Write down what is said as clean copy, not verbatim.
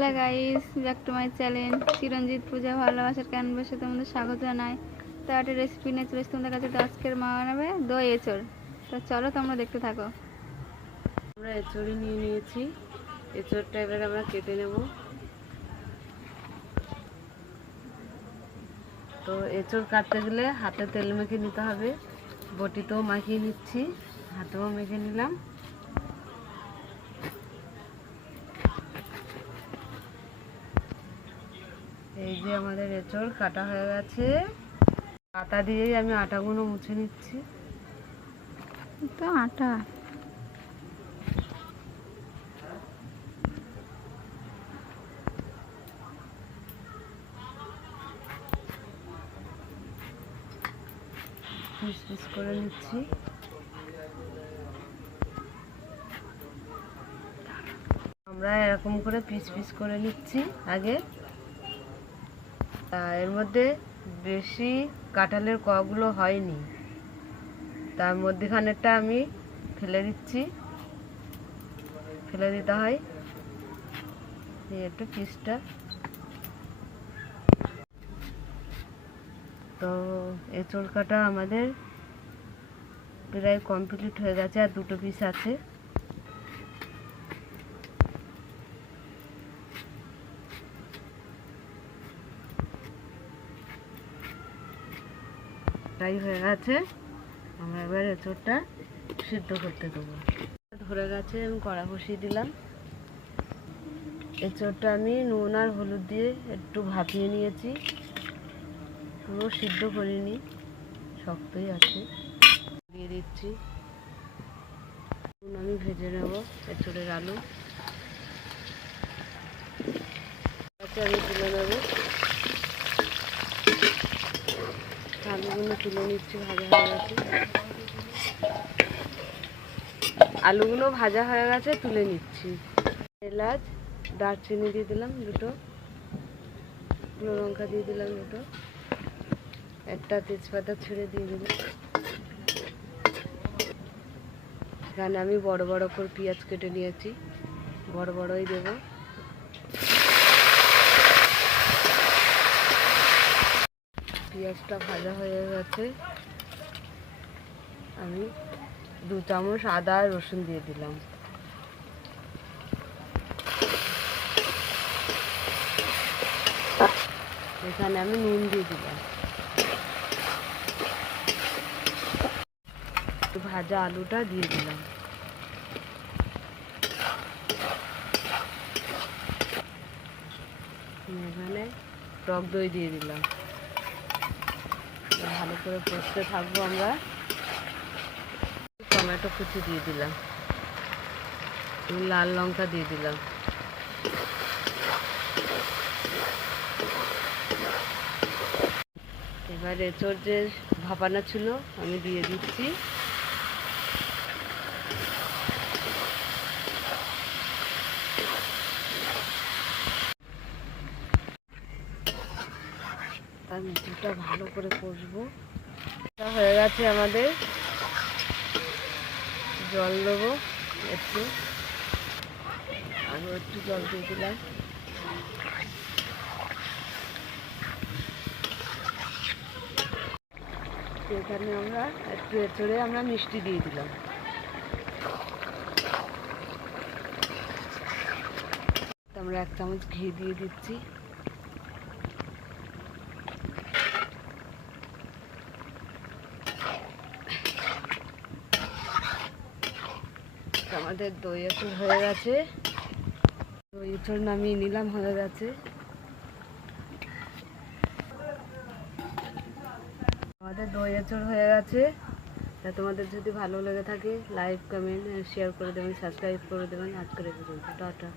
Hello guys, back to my channel Chiranjit Puja ভালোবাসার ক্যানভাসে তোমাদের স্বাগত জানাই। তো একটা রেসিপি নিয়ে চলে এসেছি তোমাদের কাছে। তো আজকের মা বানাবে দই এঁচড়। তো চলো তোমরা দেখতে থাকো। আমরা এঁচড়ই নিয়ে নিয়েছি। এঁচড়টা এবারে আমরা কেটে নেব। তো এঁচড় কাটতে গেলে হাতে তেল মেখে নিতে হবে। বটিতেও মাখিয়ে নিচ্ছি, হাতেও মেখে নিলাম। এই যে আমাদের এঁচড় কাটা হয়ে গেছে। পাতা দিয়েই আমি আটাগুলো মুছে নিচ্ছি। তো আটা পিস পিস করে নিচ্ছি। আমরা এরকম করে পিস পিস করে নিচ্ছি আগে। এর মধ্যে বেশি কাঁঠালের কগুলো হয়নি, তার মধ্যেখানেরটা আমি ফেলে দিচ্ছি। ফেলে দিতে হয় একটু পিসটা। তো এঁচড় কাটা আমাদের প্রায় কমপ্লিট হয়ে গেছে, আর দুটো পিস আছে। তাই হয়ে গেছে। আমরা এবার এঁচড়টা সিদ্ধ করতে দেবো। ধরে গেছে, আমি কড়া বসিয়ে দিলাম। এঁচড়টা আমি নুন আর হলুদ দিয়ে একটু ভাপিয়ে নিয়েছি, পুরো সিদ্ধ করিনি, শক্তই আছে। দিয়ে দিচ্ছি আমি ভেজে নেব এঁচড়ের আলু। আমি তুলে নেব, আলুগুলো তুলে নিচ্ছি। ভাজা হয়ে গেছে, আলুগুলো ভাজা হয়ে গেছে, তুলে নিচ্ছি। এলাচ দারচিনি দিয়ে দিলাম দুটো, শুকনো লঙ্কা দিয়ে দিলাম দুটো, একটা তেজপাতা ছিঁড়ে দিয়ে দিলাম। এখানে আমি বড় বড় করে পেঁয়াজ কেটে নিয়েছি, বড় বড়ই দেব। পেঁয়াজটা ভাজা হয়ে গেছে, আমি 2 চামচ আদা আর রসুন দিয়ে দিলাম। এখানে আমি নুন দিয়ে দিলাম। ভাজা আলুটা দিয়ে দিলাম। এখানে টক দই দিয়ে দিলাম। ভালো করে কষতে থাকবো আমরা। টমেটো কুচি দিয়ে দিলাম, লাল লঙ্কা দিয়ে দিলাম। এবার এঁচড় যে ভাপানো ছিল আমি দিয়ে দিচ্ছি। তার এঁচড়টা ভালো করে কষবো। হয়ে গেছে আমাদের, জল দেবো একটু, আরও একটু জল দিয়ে দিলাম। এখানে আমরা একটু এঁচড়ে আমরা মিষ্টি দিয়ে দিলাম। আমরা 1 চামচ ঘি দিয়ে দিচ্ছি। আমাদের দই এঁচড় হয়ে গেছে। দই এঁচড় নামিয়ে নিলাম, হয়ে গেছে। আমাদের দই এঁচড় হয়ে গেছে। তা তোমাদের যদি ভালো লেগে থাকে লাইক, কমেন্ট, শেয়ার করে দেবেন, সাবস্ক্রাইব করে দেবেন। আজকে রেখে দেবেন, টাটা।